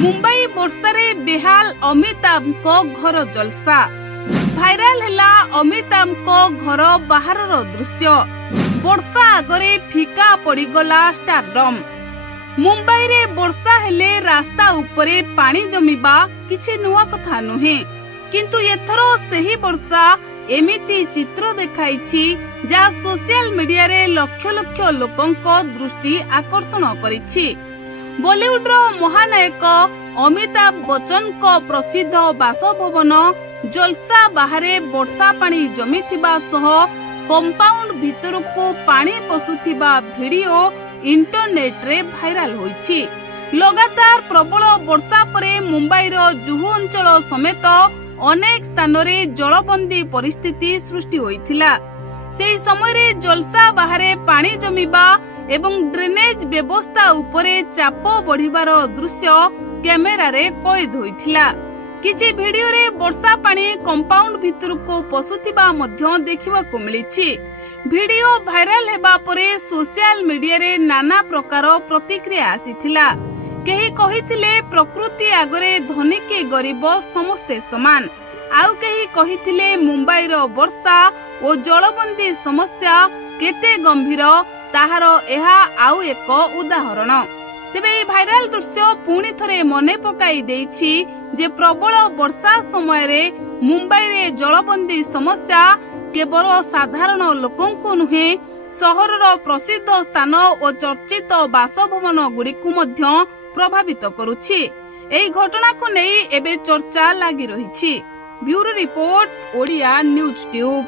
मुंबई वर्षारे बेहाल अमिताभ को घर जलसा भाइराल हैला अमिताभ को घर बाहर दृश्य वर्षा आगरे फिका पड़ीगला स्टारडम। मुंबई रे वर्षा हेले रास्ता उपरे पानी जमीबा किछि नुआ कथा नुहे, किंतु एथरो सही वर्षा एमिति चित्र देखाइछि जहा सोशल मीडिया रे लक्ष लक्ष लोकंको दृष्टि आकर्षण करिछि। बॉलीवुड रो महानायक अमिताभ बच्चन को प्रसिद्ध बासभवन जलसा बाहरे वर्षा पानी जमीथिबा सह कंपाउंड भितरको पानी पसुथिबा वीडियो इंटरनेट रे भाइराल होइछि। लगातार प्रबल वर्षा परे मुंबई रो जुहू अंचल समेत अनेक स्थान रे जलबंदी परिस्थिति सृष्टि होइथिला। सेही समय रे जलसा बाहरे पानी जमीबा एवं ड्रेनेज व्यवस्था उपरे चाप बढ़िबार दृश्य कैमेरा रे कैद होइथिला। किछि वीडियो रे वर्षा पानी कंपाउंड भितरको पसुथिबा मध्य देखिबाको मिलिछि। वीडियो भाइराल हेबा परे सोशल मीडिया रे नाना प्रकार प्रतिक्रिया आसीथिला। केही कहिथिले प्रकृति आगरे धनी के गरीब समस्ते समान, आउ केही कहिथिले मुंबई रो वर्षा ओ जलबंदी समस्या केते गंभीर ताहार एहा आउ एक उदाहरण। तेबे भाइराल दृश्य पुणी थरे मने पकाई देछि जे प्रबल वर्षा समय रे मुंबई रे जलबंदी समस्या केवल साधारण लोकंकु नुहे, सहर रो प्रसिद्ध स्थान और चर्चित बासभवन गुड़िकु मध्य प्रभावित करुछि। एही घटना को नै एबे चर्चा लागि रहिछि। Bureau report Odia news tube.